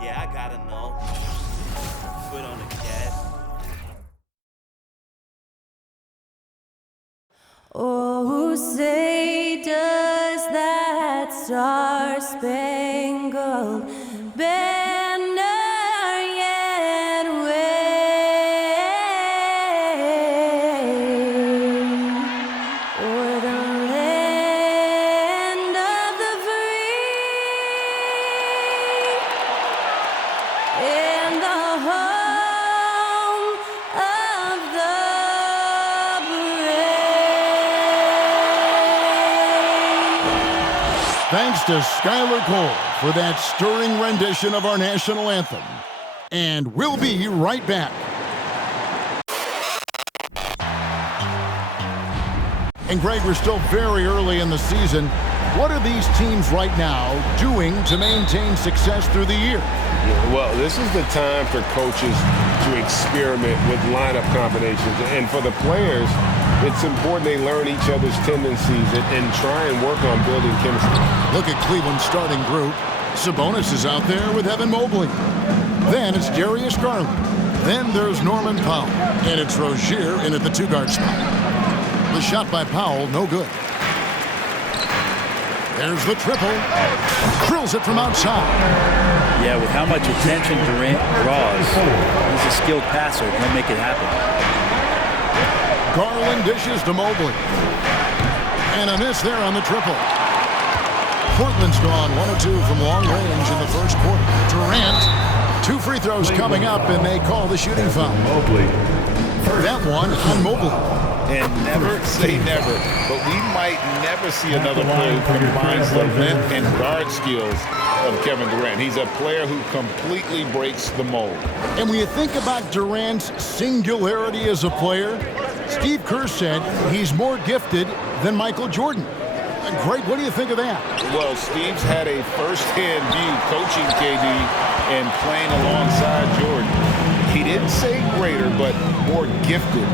Yeah, I gotta know. Foot on the gas. Oh, say does that star-spangled banner yet wave o'er the land of the free and the home of the Thanks to Skylar Cole for that stirring rendition of our national anthem. And we'll be right back. And Greg, we're still very early in the season. What are these teams right now doing to maintain success through the year? Well, this is the time for coaches to experiment with lineup combinations. And for the players, it's important they learn each other's tendencies and try and work on building chemistry. Look at Cleveland's starting group. Sabonis is out there with Evan Mobley. Then it's Darius Garland. Then there's Norman Powell. And it's Rozier in at the two-guard spot. The shot by Powell, no good. There's the triple. Drills it from outside. Yeah, with how much attention Durant draws, he's a skilled passer. He'll make it happen. Garland dishes to Mobley. And a miss there on the triple. Portland's gone 1 of 2 from long range in the first quarter. Durant, 2 free throws coming up, and they call the shooting foul. That one on Mobley. And never say never, but we might never see another player who combines the length and guard skills of Kevin Durant. He's a player who completely breaks the mold. And when you think about Durant's singularity as a player, Steve Kerr said he's more gifted than Michael Jordan. Greg, what do you think of that? Well, Steve's had a first-hand view coaching KD and playing alongside Jordan. He didn't say greater, but more gifted.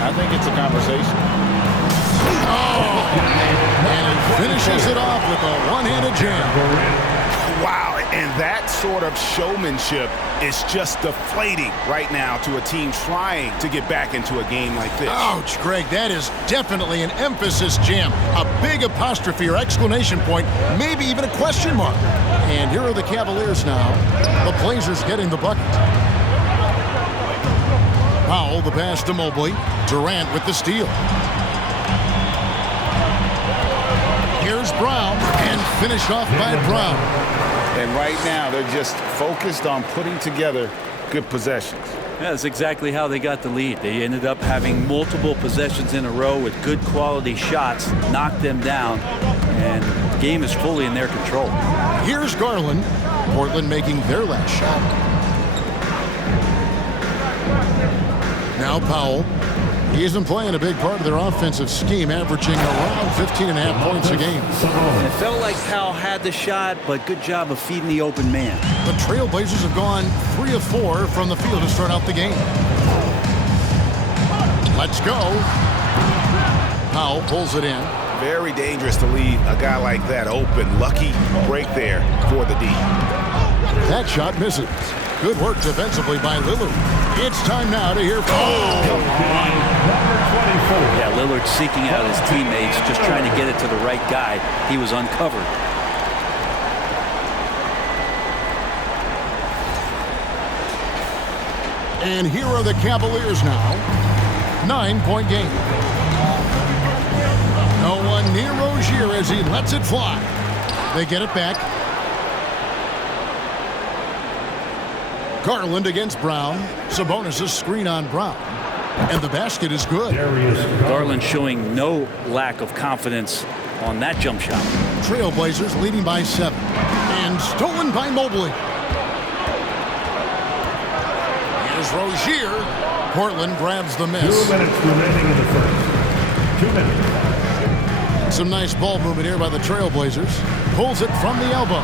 I think it's a conversation. Oh! And he finishes it off with a one-handed jam. Wow, and that sort of showmanship is just deflating right now to a team trying to get back into a game like this. Ouch, Greg, that is definitely an emphasis jam. A big apostrophe or exclamation point, maybe even a question mark. And here are the Cavaliers now. The Blazers getting the bucket. Powell, the pass to Mobley. Durant with the steal. Here's Brown, and finished off by Brown. And right now, they're just focused on putting together good possessions. Yeah, that's exactly how they got the lead. They ended up having multiple possessions in a row with good quality shots, knocked them down, and the game is fully in their control. Here's Garland. Portland making their last shot. Now Powell. He isn't playing a big part of their offensive scheme, averaging around 15.5 points a game. And it felt like Powell had the shot, but good job of feeding the open man. The Trailblazers have gone 3 of 4 from the field to start out the game. Let's go. Powell pulls it in. Very dangerous to leave a guy like that open. Lucky break there for the D. That shot misses. Good work defensively by Lillard. It's time now to hear from... Yeah, Lillard seeking out his teammates, just trying to get it to the right guy. He was uncovered. And here are the Cavaliers now. 9-point game. No one near Rozier as he lets it fly. They get it back. Garland against Brown. Sabonis' screen on Brown. And the basket is good. Garland showing no lack of confidence on that jump shot. Trailblazers leading by 7. And stolen by Mobley. Here's Rozier. Portland grabs the miss. 2 minutes remaining in the first. 2 minutes. Some nice ball movement here by the Trailblazers. Pulls it from the elbow.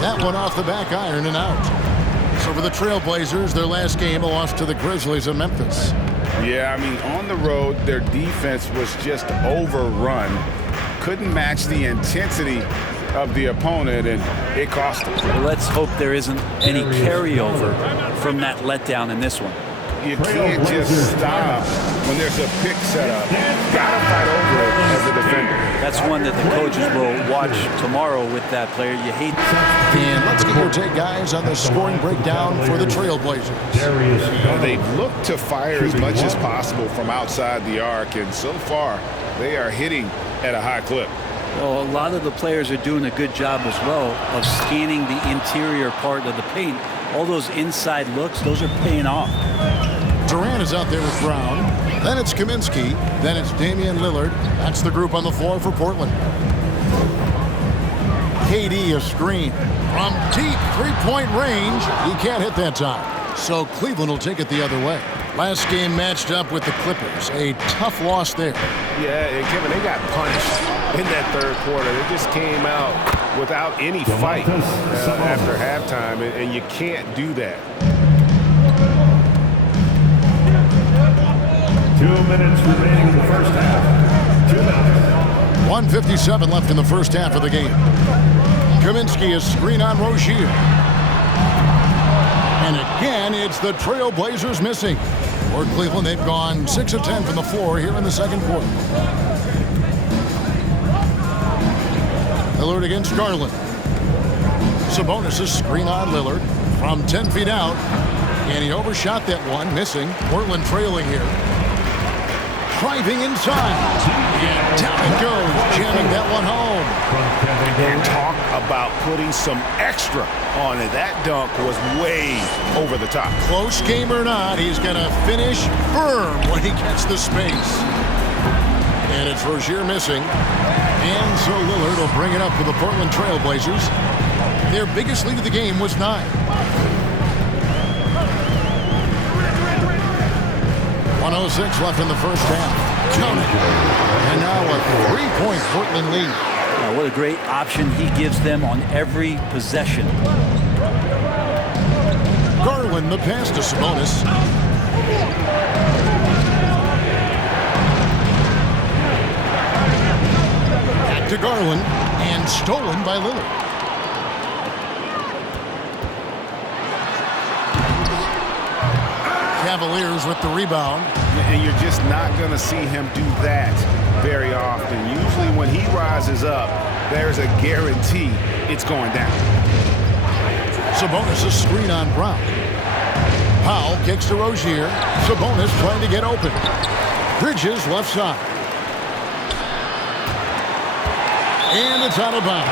That one off the back iron and out. So for the Trailblazers, their last game, a loss to the Grizzlies in Memphis. Yeah, I mean, on the road, their defense was just overrun. Couldn't match the intensity of the opponent, and it cost them. Well, let's hope there isn't any carryover from that letdown in this one. You can't just stop when there's a pick set up. Gotta fight over it as a defender. That's one that the coaches will watch tomorrow with that player. You hate And let's get your take, guys, on the scoring breakdown for the Trailblazers. They've looked to fire as much as possible from outside the arc, and so far they are hitting at a high clip. Well, a lot of the players are doing a good job as well of scanning the interior part of the paint. All those inside looks, those are paying off. Durant is out there with Brown. Then it's Kaminsky. Then it's Damian Lillard. That's the group on the floor for Portland. KD a screen from deep three-point range. He can't hit that time. So Cleveland will take it the other way. Last game matched up with the Clippers. A tough loss there. Yeah, and Kevin, they got punished in that third quarter. They just came out without any fight after halftime, and you can't do that. 2 minutes remaining in the first half. 2 minutes. 1:57 left in the first half of the game. Kaminsky is screen on Rozier. And again, it's the Trailblazers missing. For Cleveland, they've gone 6 of 10 from the floor here in the second quarter. Lillard against Garland. Sabonis is screen on Lillard from 10 feet out. And he overshot that one, missing. Portland trailing here. Driving inside. And down it goes, jamming that one home. And talk about putting some extra on it. That dunk was way over the top. Close game or not, he's going to finish firm when he gets the space. And it's Rozier missing. And so Lillard will bring it up for the Portland Trailblazers. Their biggest lead of the game was 9. 1:06 left in the first half. Count it. And now a 3-point Portland lead. What a great option he gives them on every possession. Garland the pass to Sabonis. Back to Garland and stolen by Lillard. Cavaliers with the rebound. And you're just not going to see him do that very often. Usually when he rises up, there's a guarantee it's going down. Sabonis' screen on Brown. Powell kicks to Rozier. Sabonis trying to get open. Bridges left side. And it's out of bounds.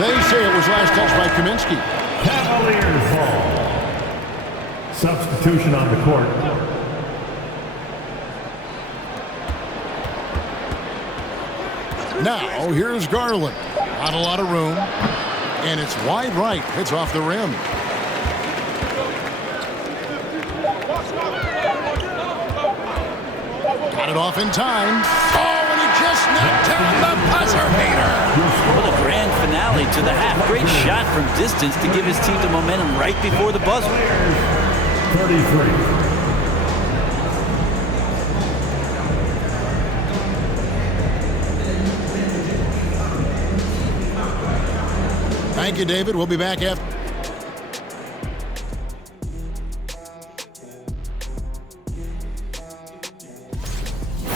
They say it was last touched by Kaminsky. Cavaliers ball. Substitution on the court. Now, here's Garland. Not a lot of room. And it's wide right. Hits off the rim. Got it off in time. Oh, and he just knocked down the buzzer beater. What a grand finale to the half. Great shot from distance to give his team the momentum right before the buzzer. 33. Thank you, David. We'll be back after.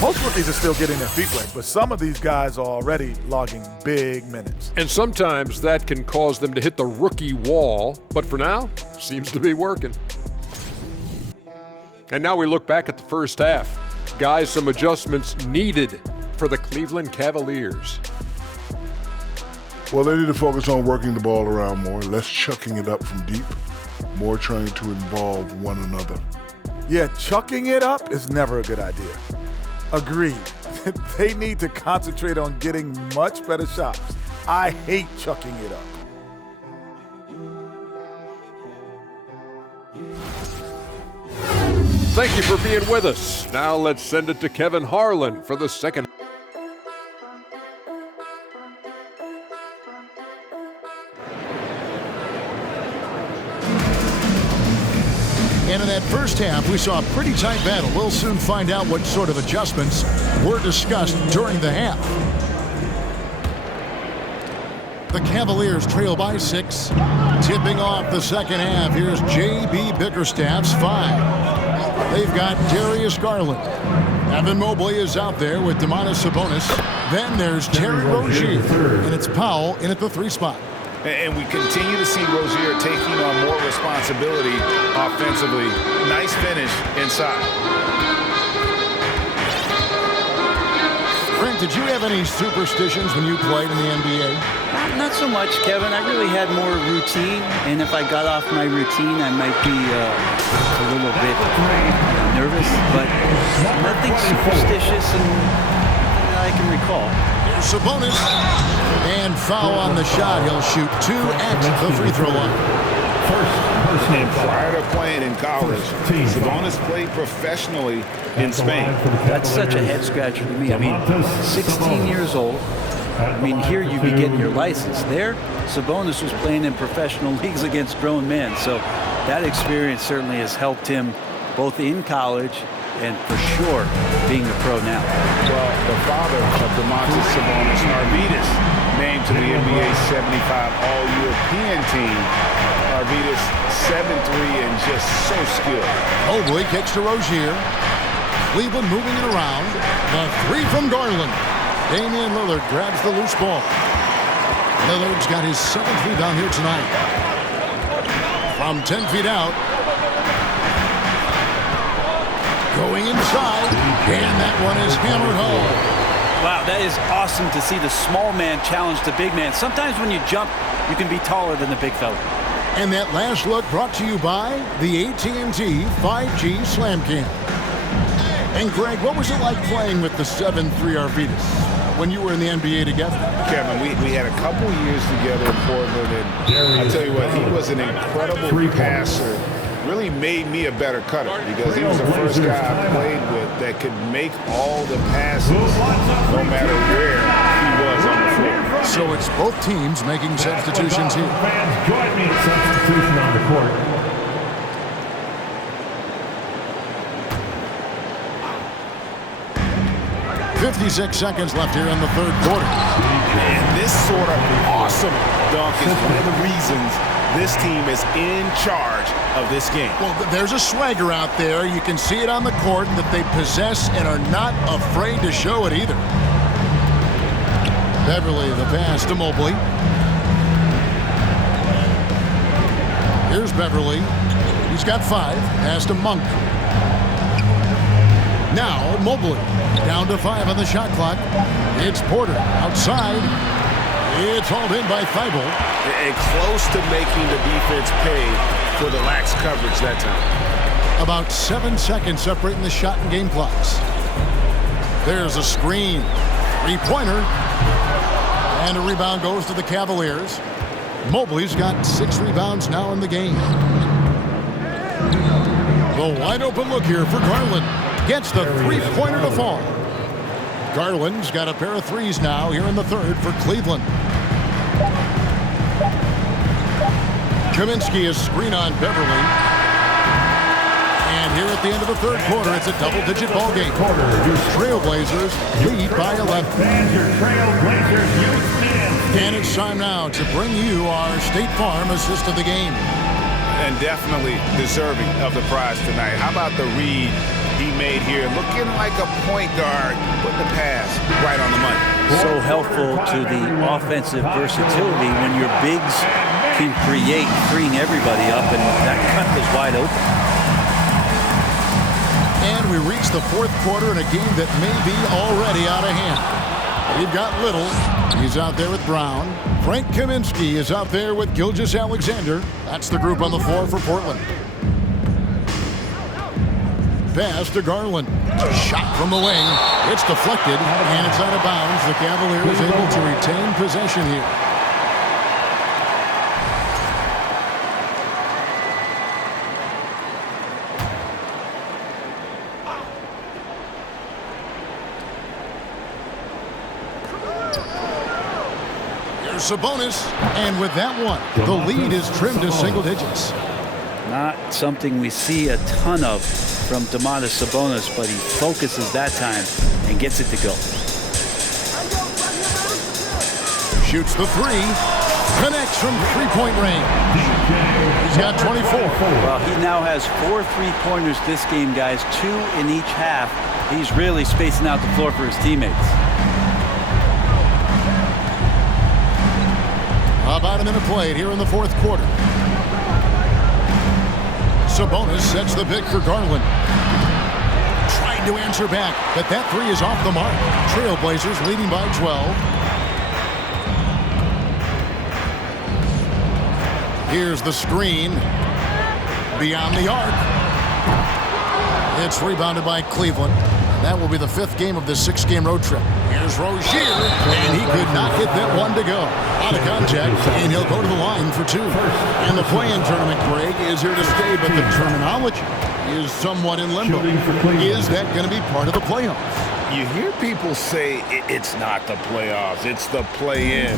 Most rookies are still getting their feet wet, but some of these guys are already logging big minutes. And sometimes that can cause them to hit the rookie wall, but for now, seems to be working. And now we look back at the first half. Guys, some adjustments needed for the Cleveland Cavaliers. Well, they need to focus on working the ball around more, less chucking it up from deep, more trying to involve one another. Yeah, chucking it up is never a good idea. Agreed. They need to concentrate on getting much better shots. I hate chucking it up. Thank you for being with us. Now let's send it to Kevin Harlan for the second. And in that first half, we saw a pretty tight battle. We'll soon find out what sort of adjustments were discussed during the half. The Cavaliers trail by 6. Tipping off the second half, here's J.B. Bickerstaff's 5. They've got Darius Garland. Evan Mobley is out there with Domantas Sabonis. Then there's Terry Rozier, and it's Powell in at the 3 spot. And we continue to see Rozier taking on more responsibility offensively. Nice finish inside. Frank, did you have any superstitions when you played in the NBA? Not so much, Kevin. I really had more routine, and if I got off my routine, I might be a little bit nervous, but nothing superstitious and that I can recall. Here's Sabonis, and foul on the shot. He'll shoot 2 at the free throw line. And prior to playing in college, Sabonis played professionally in Spain. That's such a head scratcher to me. I mean, 16 years old. I mean, here you'd be getting your license. There, Sabonis was playing in professional leagues against grown men. So that experience certainly has helped him both in college and for sure being a pro now. Well, the father of Domantas Sabonis, Arvydas, named to the NBA 75 All-European team. Arvydas 7'3" and just so skilled. Mobley kicks to Rozier. Cleveland moving it around. The 3 from Garland. Damian Lillard grabs the loose ball. Lillard's got his 7th rebound here tonight. From 10 feet out. Going inside. And that one is hammered home. Wow, that is awesome to see the small man challenge the big man. Sometimes when you jump, you can be taller than the big fella. And that last look brought to you by the AT&T 5G Slam Cam. And Greg, what was it like playing with the 7'3" Arvydas when you were in the NBA together? Kevin, we had a couple years together in Portland, and I'll tell you what, he was an incredible passer. Really made me a better cutter because he was the first guy I played with that could make all the passes no matter where he was on the floor. So it's both teams making substitutions here. Fans, join me in substitution on the court. 56 seconds left here in the 3rd quarter. And this sort of awesome dunk is one of the reasons this team is in charge of this game. Well, there's a swagger out there. You can see it on the court that they possess and are not afraid to show it either. Beverly, the pass to Mobley. Here's Beverly. He's got 5. Pass to Monk. Now Mobley. Down to 5 on the shot clock. It's Porter outside. It's hauled in by Thibault. And close to making the defense pay for the lax coverage that time. About 7 seconds separating the shot and game clocks. There's a screen. 3-pointer. And a rebound goes to the Cavaliers. Mobley's got 6 rebounds now in the game. The wide open look here for Garland. Gets the 3-pointer to fall. Garland's got a pair of 3s now here in the 3rd for Cleveland. Kaminsky is screen on Beverly. And here at the end of the 3rd quarter, it's a double-digit ball game. Trailblazers lead by 11. And it's time now to bring you our State Farm assist of the game. And definitely deserving of the prize tonight. How about the read he made here? Looking like a point guard, putting the pass right on the money. So helpful to the offensive versatility when your bigs can create, freeing everybody up, and that cut was wide open. And we reach the 4th quarter in a game that may be already out of hand. We've got Little. He's out there with Brown. Frank Kaminsky is out there with Gilgeous-Alexander. That's the group on the floor for Portland. Pass to Garland. Shot from the wing. It's deflected, and it's out of bounds. The Cavaliers able to retain possession here. Here's Sabonis, and with that one, the lead is trimmed to single digits. Not something we see a ton of from Domantas Sabonis, but he focuses that time and gets it to go. Shoots the 3. Connects from three-point range. He's got 24. Well, he now has 4 3-pointers this game, guys, 2 in each half. He's really spacing out the floor for his teammates. About a minute played here in the fourth quarter. Sabonis sets the pick for Garland. Trying to answer back, but that three is off the mark. Trailblazers leading by 12. Here's the screen. Beyond the arc. It's rebounded by Cleveland. That will be the 5th game of this 6-game road trip. Here's Rozier, and he could not get that one to go. Out of contact, and he'll go to the line for 2. And the play-in tournament, Greg, is here to stay, but the terminology is somewhat in limbo. Is that going to be part of the playoffs? You hear people say it's not the playoffs, it's the play-in.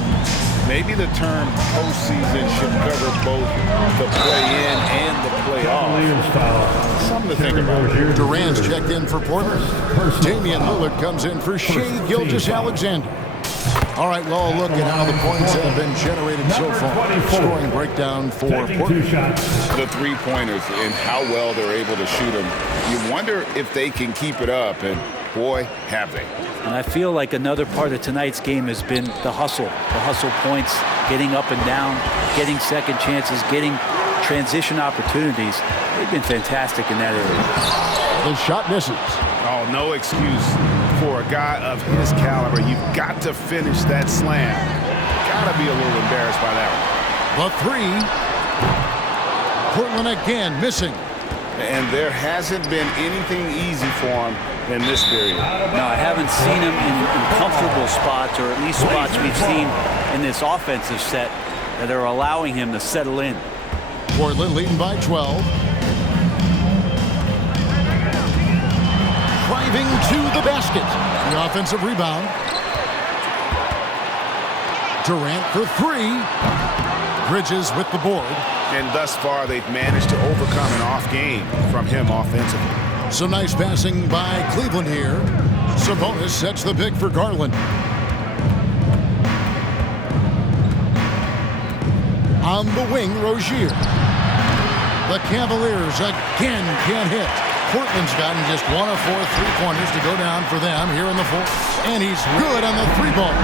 Maybe the term postseason should cover both the play-in and the playoffs. Something to think about. Durant's checked in for Portland. Damian Lillard comes in for Shai Gilgeous-Alexander. All right, well, a look at how the points have been generated so far. Scoring breakdown for Portland. The three-pointers and how well they're able to shoot them. You wonder if they can keep it up, and boy, have they. And I feel like another part of tonight's game has been the hustle points, getting up and down, getting second chances, getting transition opportunities. They've been fantastic in that area. The shot misses. Oh, no excuse for a guy of his caliber. You've got to finish that slam. Got to be a little embarrassed by that one. The three. Portland again missing. And there hasn't been anything easy for him in this period. No, I haven't seen him in comfortable spots, or at least spots we've seen in this offensive set that are allowing him to settle in. Portland leading by 12. Driving to the basket. The offensive rebound. Durant for 3. Bridges with the board. And thus far, they've managed to overcome an off game from him offensively. Some nice passing by Cleveland here. Sabonis sets the pick for Garland. On the wing, Rozier. The Cavaliers again can't hit. Portland's gotten just 1 of 4 3-pointers to go down for them here in the fourth. And he's good on the 3-ball.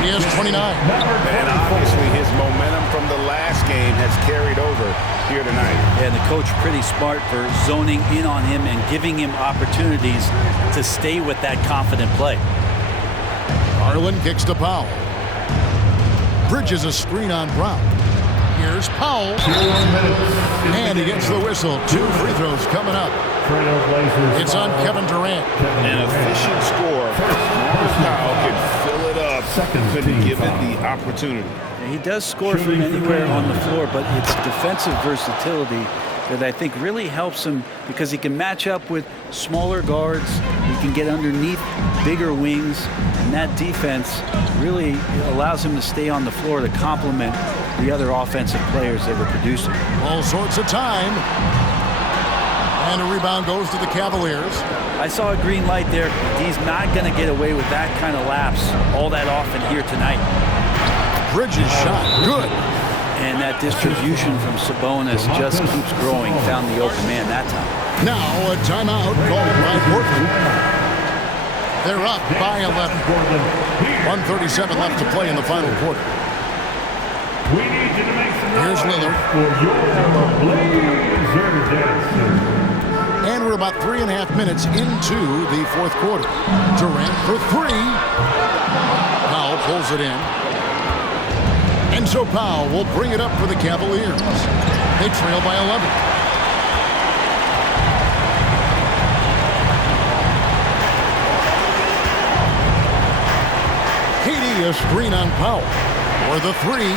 He has 29. And obviously his momentum from the last game has carried over here tonight. And the coach pretty smart for zoning in on him and giving him opportunities to stay with that confident play. Garland kicks to Powell. Bridges a screen on Brown. Here's Powell. And he gets the whistle. 2 free throws coming up. It's on Kevin Durant. An efficient score. Powell can fill it up when given the opportunity. He does score from anywhere on the floor, but it's defensive versatility that I think really helps him because he can match up with smaller guards. He can get underneath bigger wings, and that defense really allows him to stay on the floor to complement the other offensive players that are producing. All sorts of time. And a rebound goes to the Cavaliers. I saw a green light there. He's not going to get away with that kind of lapse all that often here tonight. Bridges shot, good. And that distribution from Sabonis just keeps growing. Found the open man that time. Now a timeout called by Portland. They're up by 11. 1:37 left to play in the final quarter. Here's Lillard. And we're about 3.5 minutes into the fourth quarter. Durant for 3. Powell pulls it in. And so Powell will bring it up for the Cavaliers. They trail by 11. KD a screen on Powell. For the 3.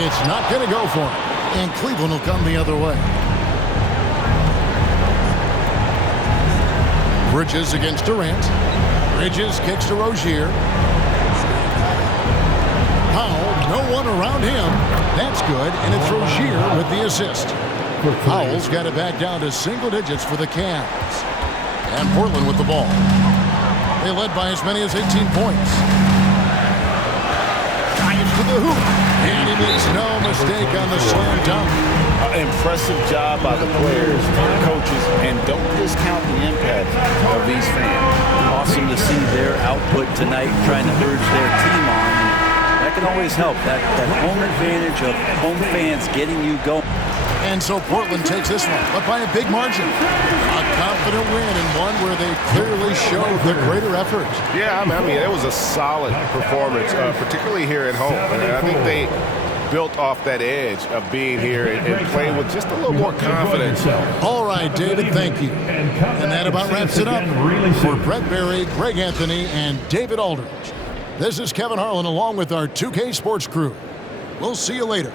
It's not going to go for him. And Cleveland will come the other way. Bridges against Durant. Bridges kicks to Rozier. Powell, no one around him. That's good, and it's Rozier with the assist. Powell's got it back down to single digits for the Cavs. And Portland with the ball. They led by as many as 18 points. Drives to to the hoop. And he makes no mistake on the slam dunk. Impressive job by the players, coaches, and don't discount the impact of these fans. Awesome to see their output tonight, trying to urge their team on. That can always help. That home advantage of home fans getting you going. And so Portland takes this one, but by a big margin. A confident win and one where they clearly showed the greater effort. Yeah, I mean, it was a solid performance, particularly here at home. And I think they built off that edge of being here and playing with just a little more confidence. All right, David, thank you. And that about wraps it up for Brett Berry, Greg Anthony, and David Aldridge. This is Kevin Harlan along with our 2K Sports crew. We'll see you later.